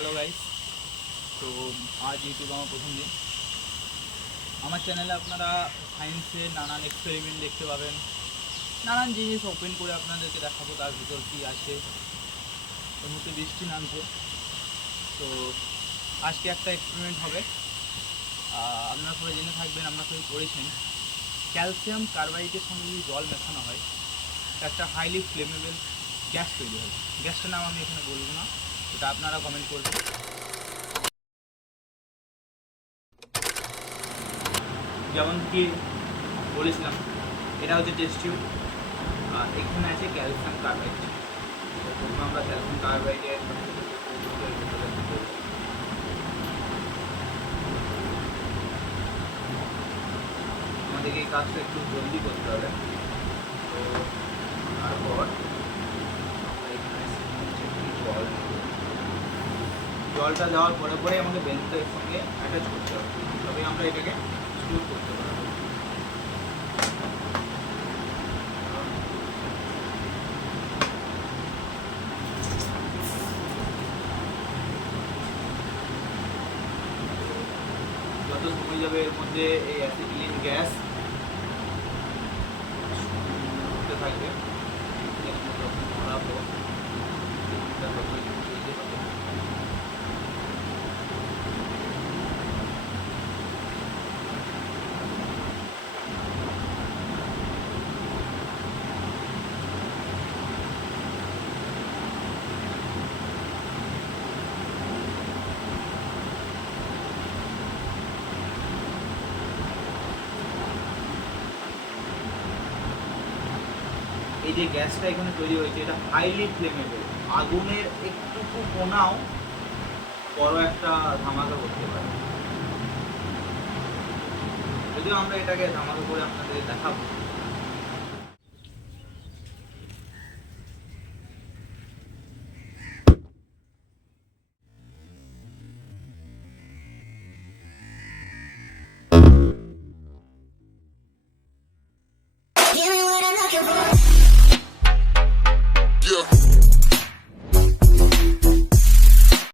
Hello guys. তো আজ YouTube আমার প্রথম দিন। আমার চ্যানেলে আপনারা সায়েন্সের নানান এক্সপেরিমেন্ট দেখতে পাবেন, নানান জিনিস ওপেন করে আপনাদেরকে দেখাবো তার ভিতর কী আছে। এর মধ্যে বৃষ্টি নামছে, তো আজকে একটা এক্সপেরিমেন্ট হবে। আপনারা সবাই জেনে থাকবেন, আপনারা সবাই পড়েছেন, ক্যালসিয়াম কার্বাইডের সঙ্গে যদি জল মেশানো হয় একটা হাইলি ফ্লেমেবল গ্যাস তৈরি হয়। গ্যাসটার নাম আমি এখানে বলবো না, এটা আপনারা কমেন্ট করবেন। যেমন কি বলেছিলাম, এটা হচ্ছে টেস্ট টিউব, আর এখানে আছে ক্যালসিয়াম কার্বাইড। প্রথমে আমরা ক্যালসিয়াম কার্বাইডের আমাদেরকে এই কাজটা একটু জলদি করতে হবে। তো তারপর এখানে জল, জলটা দেওয়ার পরে পরে আমাকে বেলুনটা এর সঙ্গে অ্যাটাচ করতে হবে, তবে আমরা এটাকে স্টোর করতে পারবো। যত সময় যাবে এর মধ্যে এই অ্যাসিটিলিন গ্যাস হতে থাকবে, ধরাবো এই যে গ্যাসটা এখানে তৈরি হয়েছে, এটা হাইলি ফ্লেমেবল। আগুনের একটুকু কোনাও বড় একটা ধামাকা করতে পারে। যদিও আমরা এটাকে ধামাকা করে আপনাদের দেখাবো,